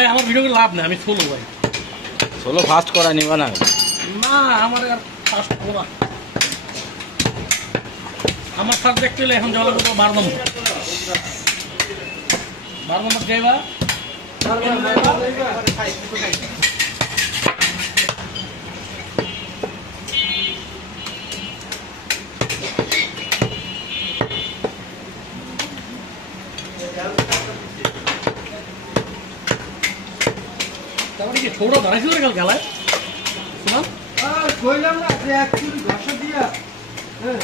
ভাই আমার ভিডিও লাভ নেই, আমি সোলো ভাই। সোলো ফাস্ট করা নিবা না? না আমার আর ফাস্ট করা, আমার ফাস্ট দেখতে হলে এখন জলের উপর 12 নম্বর যাইবা। তারপরে কি ছোট দাঁড়াইছিল কাল খেলায় শোনাম কইলাম না যে অ্যাকচুয়ালি ঘষা দিয়া হ্যাঁ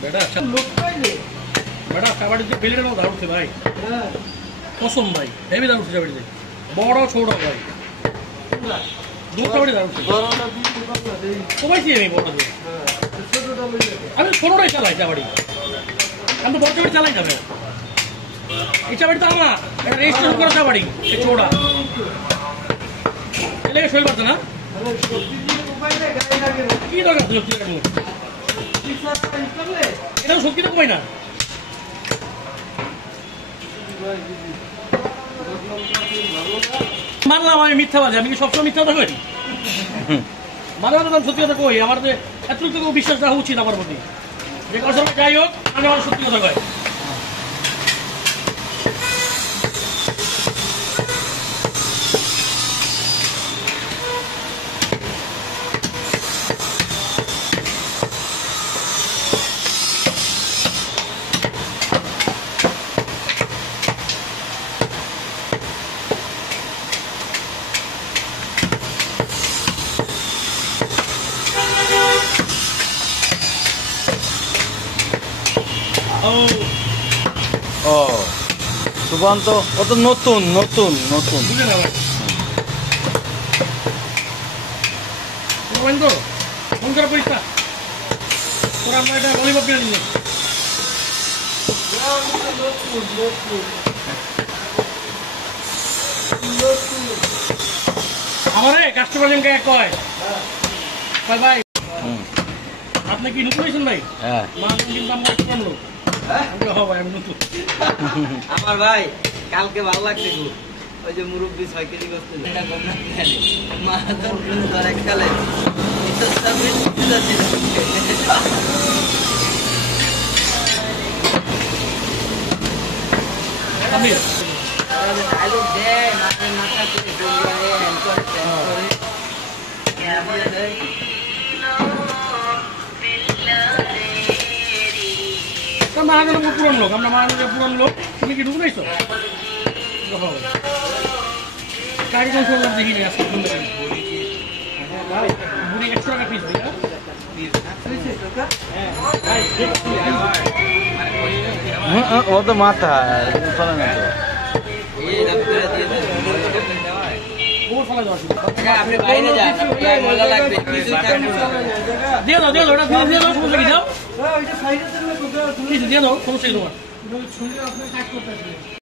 বেটা আচ্ছা লোক পাইলে বেটা কাবাডিতে বেলের নাও দাঁড়াচ্ছে ভাই। হ্যাঁ কসম ভাই হেভি দাঁড়াচ্ছে কাবাডিতে, বড় ছোট ভাই দুটো কাবাডি দাঁড়াচ্ছে। কমাইছি আমি বড় দুটো, আমি ছোটটাই চালাই কাবাডি, আমি তো বড় কাবাডি চালাই যাবে। এই কাবাডি তো আমার এটা রেজিস্ট্রেশন করা কাবাডি, সে ছোড়া এলাকা শৈল পারছে না কি দরকার এটাও শক্তিটা কমাই না। মানলাম আমি মিথ্যা বাজে, আমি কি সবসময় মিথ্যা কথা কই? মাঝে মাঝে আমি সত্যি কথা কই, আমার যে এতটুকু বিশ্বাস রাখা উচিত আমার প্রতি, যে কথা যাই হোক আমি আমার সত্যি কথা কই। ও সুবন্ত ও তো নতুন নতুন নতুন বুঝে না ভাই ফোন করার পরীক্ষা তোরা আমরা এটা ললিপপ কিনে নিলাম। আমারে কাস্টমার জনকে কয় ভাই ভাই আপনি কি নতুন হয়েছেন ভাই? হ্যাঁ মাল কিন্তু আমরা পুরান লোক। ভাই আমি নতুন। আমার ভাই কালকে ভালো লাগছে খুব, ওই যে মুরব্বী 6 কেজি গোস্ত এটা কম না খেলে মা তো ধরে খেলে এটা সব আমি আলু দে মাথা মাথা করে ডোঙ্গায় এন্ড করে মহানগর পুরান লোক, আমরা মহানগরের পুরান লোক। তুমি কি ঢুকে নাইছো? কারিগঞ্জ করলাম দেখিনি আজকে সুন্দর বুড়ি 100 টাকা পিস ভাই। ও তো মাথা চলে না তো এই দাম করে দিয়ে দেন বহুত ফলা যাচ্ছে। আপনি বাইরে যান, আপনার মজা লাগবে দিয়ে দাও ওটা দিয়ে দাও সমস্যা কি দাও ওইটা সাইডে দিয়ে দাও সমস্যা কি তোমার ছুরি আপনার কাজ করতেছে